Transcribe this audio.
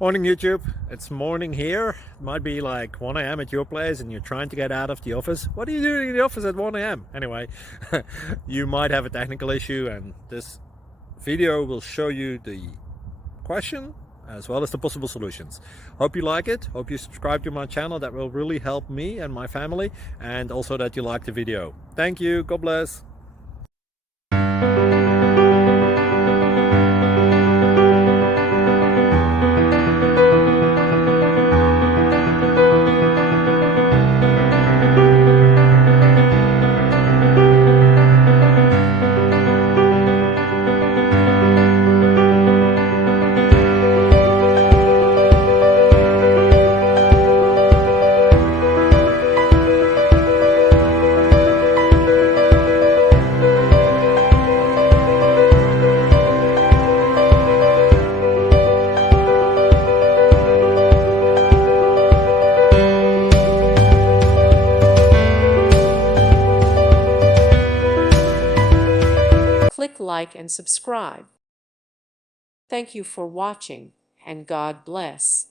Morning YouTube, it's morning here. It might be like 1 a.m. at your place and you're trying to get out of the office. What are you doing in the office at 1 a.m.? Anyway, you might have a technical issue and this video will show you the question as well as the possible solutions. Hope you like it, hope you subscribe to my channel. That will really help me and my family, and also that you like the video. Thank you, God bless. Click like and subscribe. Thank you for watching, and God bless.